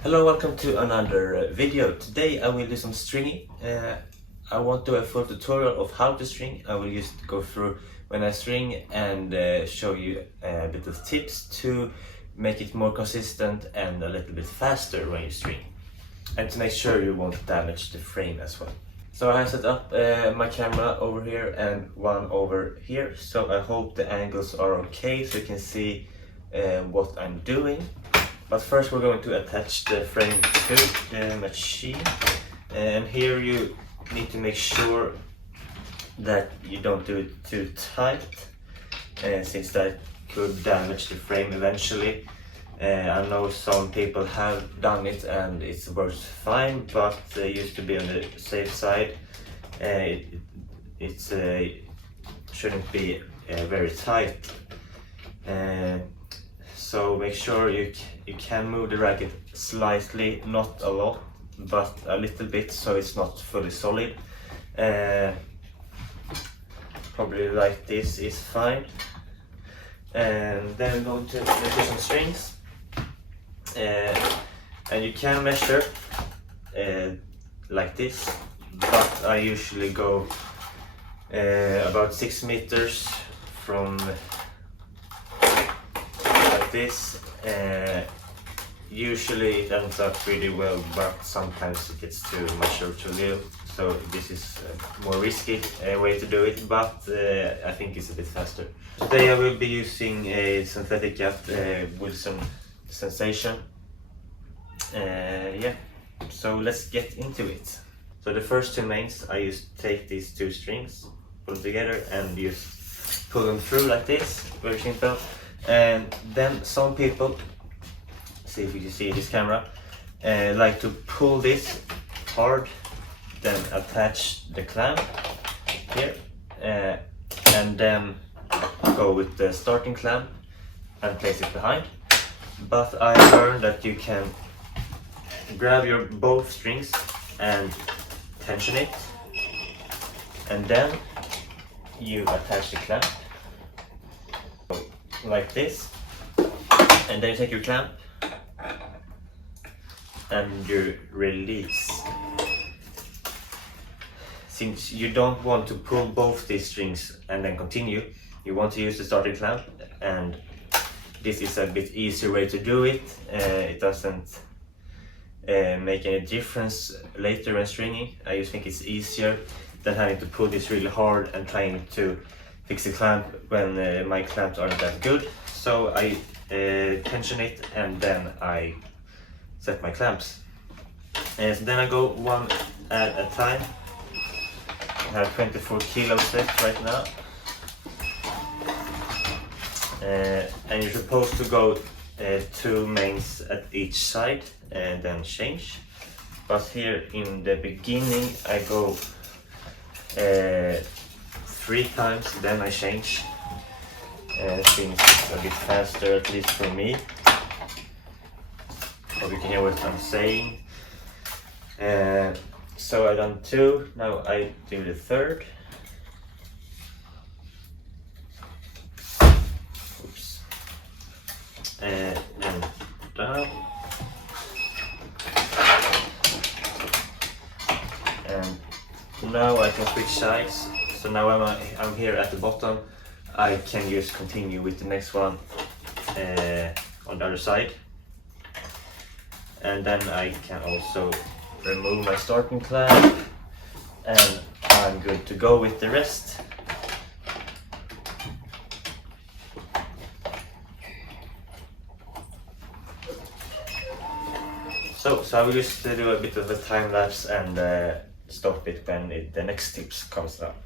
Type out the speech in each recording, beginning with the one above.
Hello, welcome to another video. Today I will do some stringing. I won't do a full tutorial of how to string. I will just go through when I string and show you a bit of tips to make it more consistent and a little bit faster when you string. And to make sure you won't damage the frame as well. So I have set up my camera over here and one over here. So I hope the angles are okay so you can see what I'm doing. But first we're going to attach the frame to the machine, and here you need to make sure that you don't do it too tight, since that could damage the frame eventually. I know some people have done it and it works fine, but used to be on the safe side. It shouldn't be very tight. So make sure you can move the racket slightly, not a lot, but a little bit, so it's not fully solid. Probably like this is fine. And then we're going to measure some strings. And you can measure like this, but I usually go about 6 meters from this. Usually it ends up pretty well, but sometimes it gets too much or too little, so this is a more risky way to do it, but I think it's a bit faster. Today I will be using a synthetic cat with some sensation. Yeah, so let's get into it. So the first two mains, I just take these two strings, put them together and just pull them through like this, very simple. And then some people, see if you can see this camera, like to pull this hard, then attach the clamp here, and then go with the starting clamp and place it behind. But I learned that you can grab your both strings and tension it, and then you attach the clamp like this, and then you take your clamp and you release. Since you don't want to pull both these strings and then continue, you want to use the starting clamp, and this is a bit easier way to do it. It doesn't make any difference later when stringing. I just think it's easier than having to pull this really hard and trying to fix the clamp when my clamps aren't that good. So I tension it and then I set my clamps. So then I go one at a time. I have 24 kilos left right now. And you're supposed to go 2 mains at each side and then change. But here in the beginning I go 3 times, then I change. Things a bit faster, at least for me. Hope you can hear what I'm saying. So I done 2, now I do the 3rd. Oops. And down. And now I can switch sides. So now I'm here at the bottom, I can just continue with the next one on the other side. And then I can also remove my starting clamp and I'm good to go with the rest. So I will just do a bit of a time lapse and stop it when the next tips comes up.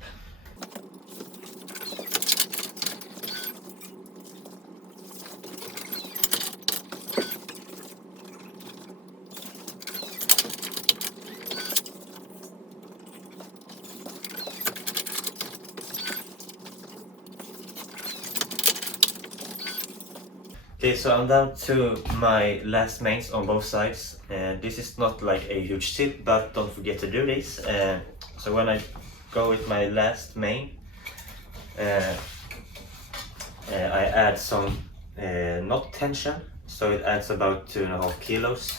Okay, so I'm down to my last mains on both sides, and this is not like a huge tip, but don't forget to do this. So when I go with my last main, I add some knot tension, so it adds about 2.5 kilos,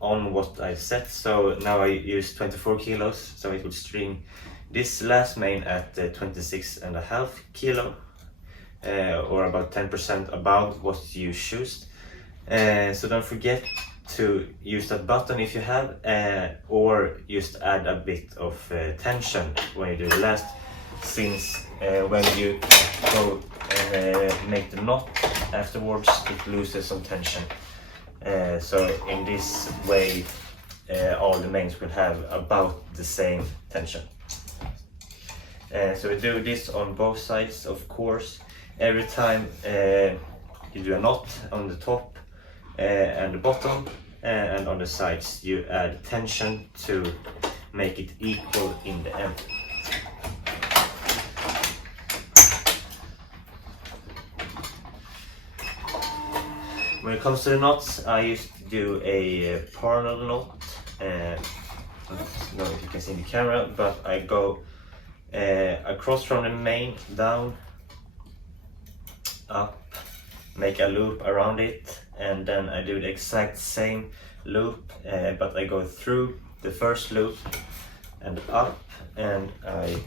on what I set. So now I use 24 kilos, so it will string this last main at 26.5 kilo, or about 10% above what you choose. So don't forget to use that button if you have, or just add a bit of tension when you do the last, since when you go and make the knot afterwards, it loses some tension. So in this way all the mains will have about the same tension. So we do this on both sides, of course. Every time you do a knot on the top and the bottom, and on the sides you add tension to make it equal in the end. When it comes to the knots, I used to do a parallel knot. I don't know if you can see in the camera, but I go across from the main, down, up, make a loop around it, and then I do the exact same loop, but I go through the first loop and up, and I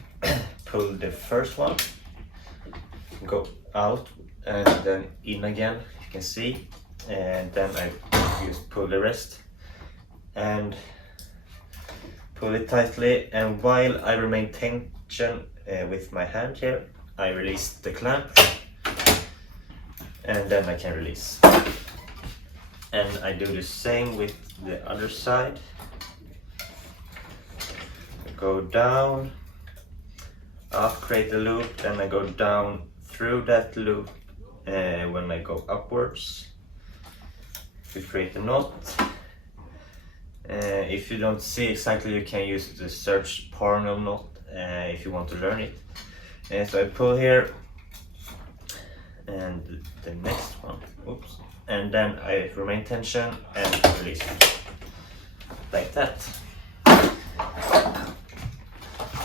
pull the first one, go out, and then in again, you can see, and then I just pull the rest and pull it tightly, and while I remain tension with my hand here, I release the clamp, and then I can release. And I do the same with the other side. I go down, up, create a loop, then I go down through that loop when I go upwards to create a knot. If you don't see exactly, you can use the search parallel knot if you want to learn it. So I pull here, and the next one, oops, and then I remain tension and release, like that.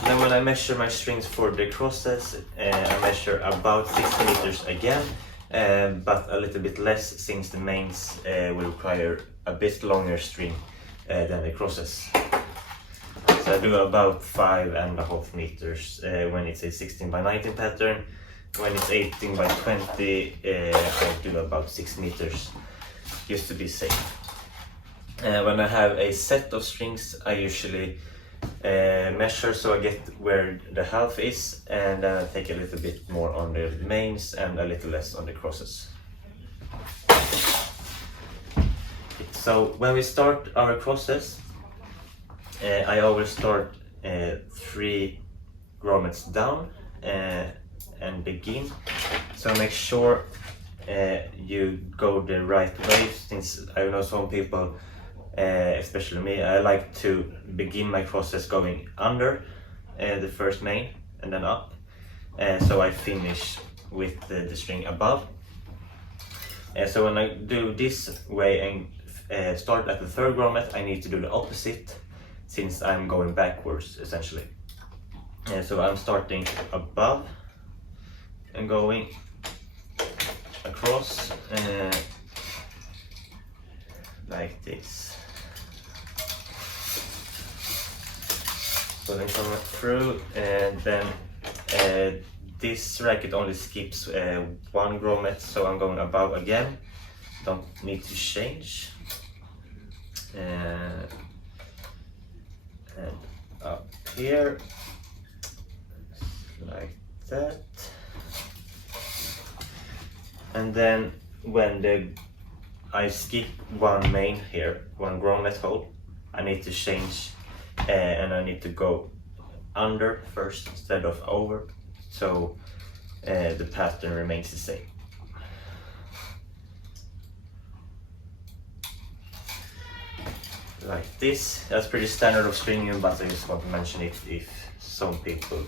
Then when I measure my strings for the crosses, I measure about 60 meters again, but a little bit less, since the mains will require a bit longer string than the crosses. So I do about 5.5 meters when it's a 16 by 19 pattern. When it's 18 by 20, I do about 6 meters, just to be safe. When I have a set of strings, I usually measure so I get where the half is, and then I take a little bit more on the mains and a little less on the crosses. So when we start our crosses, I always start 3 grommets down and begin. So make sure you go the right way, since I know some people, especially me, I like to begin my crosses going under the first main and then up, so I finish with the string above. So when I do this way and start at the third grommet, I need to do the opposite, since I'm going backwards essentially. So I'm starting above and going across like this. So then come through, and then this racket only skips 1 grommet, so I'm going above again, don't need to change, and up here like that. And then when I skip 1 main here, 1 grommet hole, I need to change, and I need to go under first instead of over, so the pattern remains the same. Like this. That's pretty standard of stringing, but I just want to mention it if some people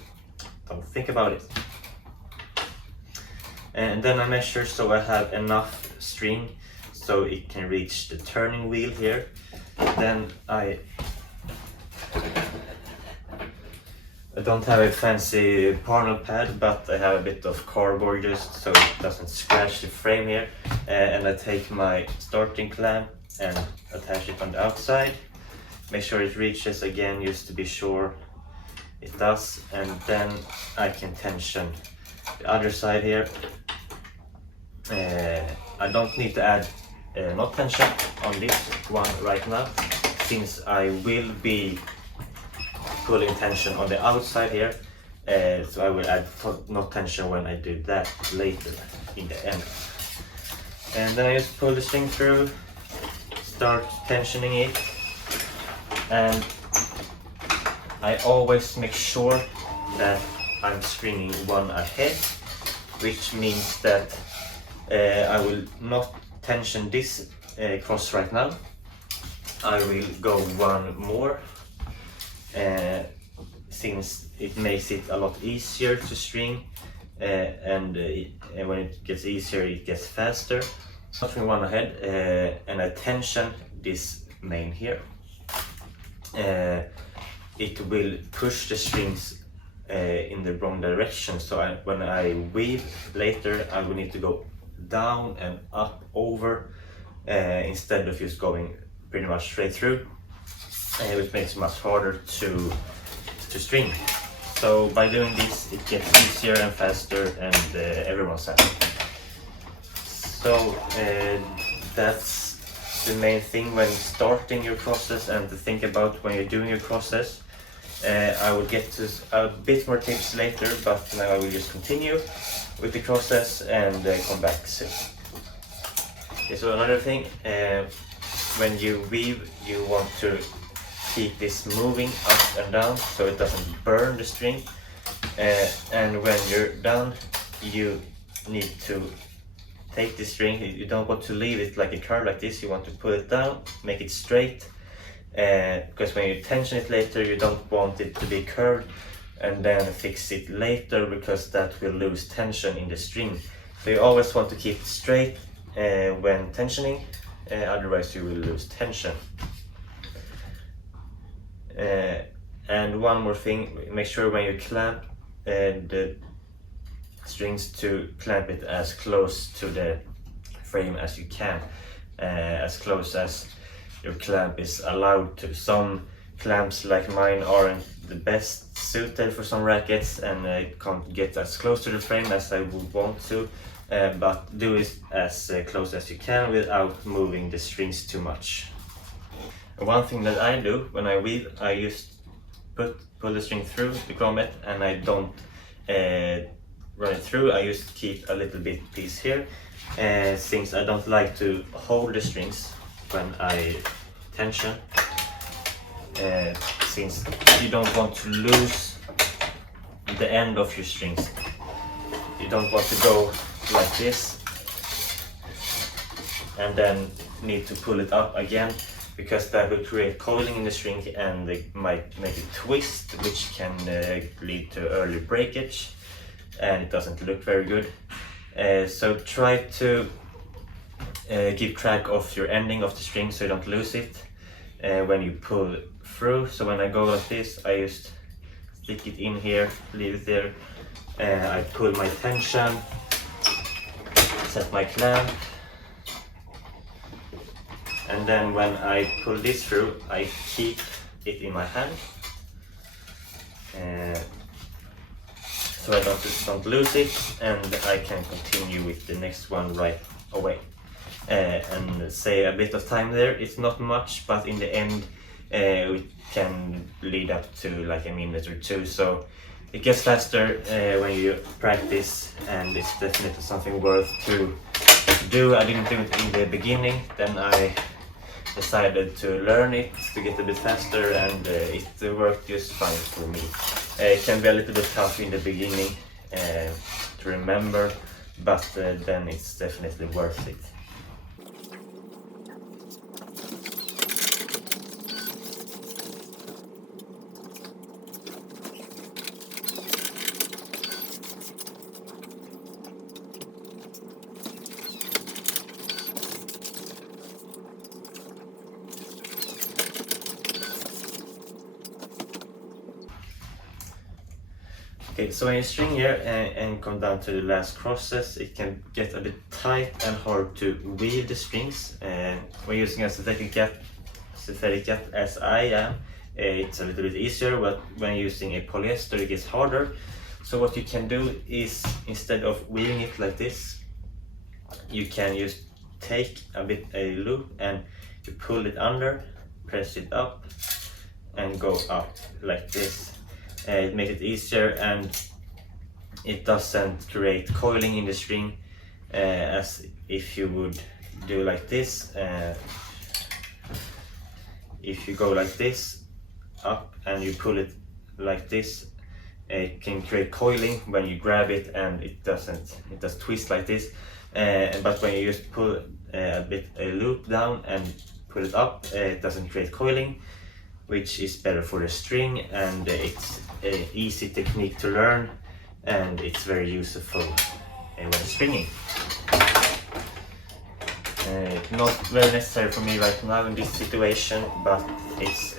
don't think about it. And then I measure so I have enough string so it can reach the turning wheel here. Then I don't have a fancy parallel pad, but I have a bit of cardboard just so it doesn't scratch the frame here. And I take my starting clamp and attach it on the outside. Make sure it reaches again, just to be sure it does, and then I can tension the other side here. I don't need to add knot tension on this one right now, since I will be pulling tension on the outside here, so I will add knot tension when I do that later in the end. And then I just pull the string through, start tensioning it, and I always make sure that I'm stringing one ahead, which means that I will not tension this cross right now. I will go one more, since it makes it a lot easier to string, and when it gets easier it gets faster. I string one ahead, and I tension this main here. It will push the strings in the wrong direction, so when I weave later I will need to go down and up over, instead of just going pretty much straight through, which makes it much harder to string. So by doing this it gets easier and faster, and everyone's happy. So that's the main thing when starting your process, and to think about when you're doing your process. I will get to a bit more tips later, but now I will just continue with the process and come back soon. Okay, so another thing, when you weave you want to keep this moving up and down so it doesn't burn the string, and when you're done you need to take the string. You don't want to leave it like a curve like this, you want to pull it down, make it straight, because when you tension it later you don't want it to be curved and then fix it later, because that will lose tension in the string. So you always want to keep it straight when tensioning, otherwise you will lose tension. And one more thing, make sure when you clamp the strings to clamp it as close to the frame as you can, as close as your clamp is allowed to. Some clamps like mine aren't the best suited for some rackets, and I can't get as close to the frame as I would want to, but do it as close as you can without moving the strings too much. One thing that I do when I weave, I just pull the string through the grommet, and I don't run it through. I just keep a little bit piece here, since I don't like to hold the strings when I tension, since you don't want to lose the end of your strings. You don't want to go like this and then need to pull it up again, because that will create coiling in the string and it might make it twist, which can lead to early breakage, and it doesn't look very good. So try to keep track of your ending of the string so you don't lose it when you pull through. So when I go like this, I just stick it in here, leave it there, I pull my tension, set my clamp, and then when I pull this through I keep it in my hand, so I don't lose it, and I can continue with the next one right away. And save a bit of time there. It's not much, but in the end it can lead up to like a minute or two, so it gets faster when you practice, and it's definitely something worth to do. I didn't do it in the beginning, then I decided to learn it to get a bit faster, and it worked just fine for me. It can be a little bit tough in the beginning to remember, but then it's definitely worth it. Okay, so when you string here and come down to the last crosses, it can get a bit tight and hard to weave the strings. When using a synthetic cat as I am, it's a little bit easier, but when using a polyester it gets harder. So what you can do is, instead of weaving it like this, you can just take a loop and you pull it under, press it up and go up like this. It makes it easier, and it doesn't create coiling in the string as if you would do like this. If you go like this up and you pull it like this, it can create coiling when you grab it, and it does twist like this. But when you just pull a loop down and pull it up, it doesn't create coiling, which is better for the string, and it's an easy technique to learn, and it's very useful when stringing. Not very necessary for me right now in this situation, but it's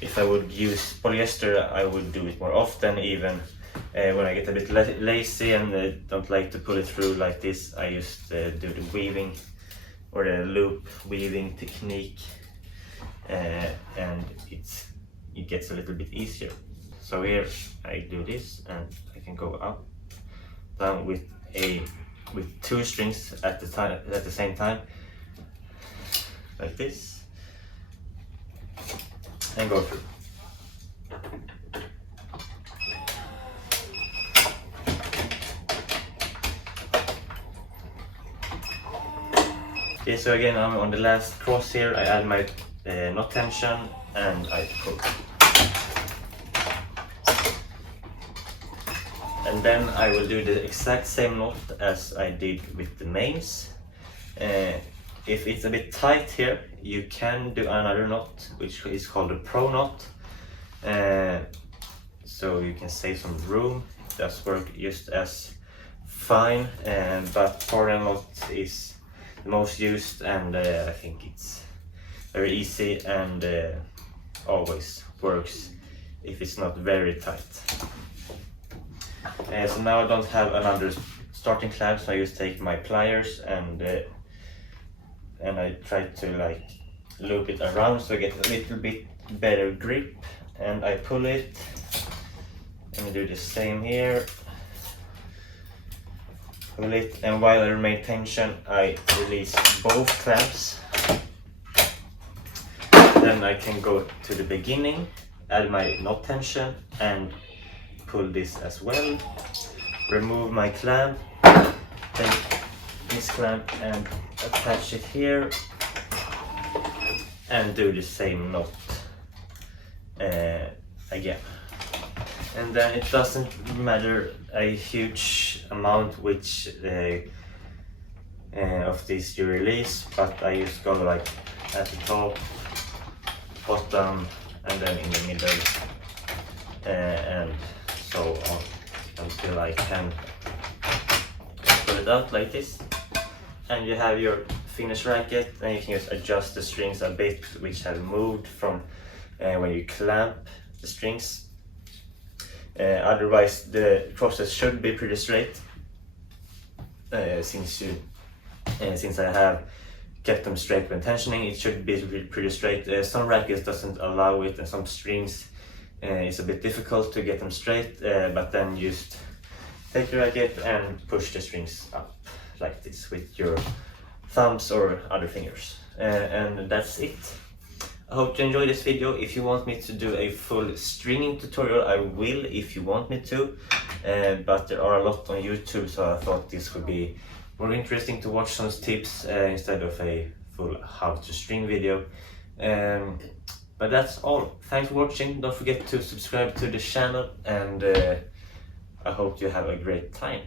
if I would use polyester I would do it more often, even when I get a bit lazy and don't like to pull it through like this. I just do the weaving or the loop weaving technique, and it gets a little bit easier. So here I do this, and I can go up, down with two strings at the same time, like this, and go through. Okay, so again I'm on the last cross here. I add my knot tension and I pull. And then I will do the exact same knot as I did with the mains. If it's a bit tight here, you can do another knot, which is called a pro knot. So you can save some room. It does work just as fine, but foreign knot is the most used, and I think it's very easy and always works if it's not very tight. So now I don't have another starting clamp, so I just take my pliers and I try to like loop it around so I get a little bit better grip, and I pull it and I do the same here. Pull it, and while I remain tension I release both clamps. Then I can go to the beginning, add my knot tension and pull this as well. Remove my clamp, take this clamp and attach it here, and do the same knot again. And then it doesn't matter a huge amount which of this you release, but I just go like at the top, bottom, and then in the middle, and so on until I can pull it out like this. And you have your finished racket, and you can just adjust the strings a bit, which have moved from when you clamp the strings. Otherwise the crosses should be pretty straight, since I have kept them straight when tensioning. It should be pretty straight. Some rackets doesn't allow it, and some strings it's a bit difficult to get them straight, but then just take the racket and push the strings up like this with your thumbs or other fingers, and that's it. I hope you enjoyed this video. If you want me to do a full stringing tutorial, I will if you want me to, but there are a lot on YouTube, so I thought this would be more interesting to watch some tips instead of a full how to string video. But that's all. Thanks for watching. Don't forget to subscribe to the channel, and I hope you have a great time.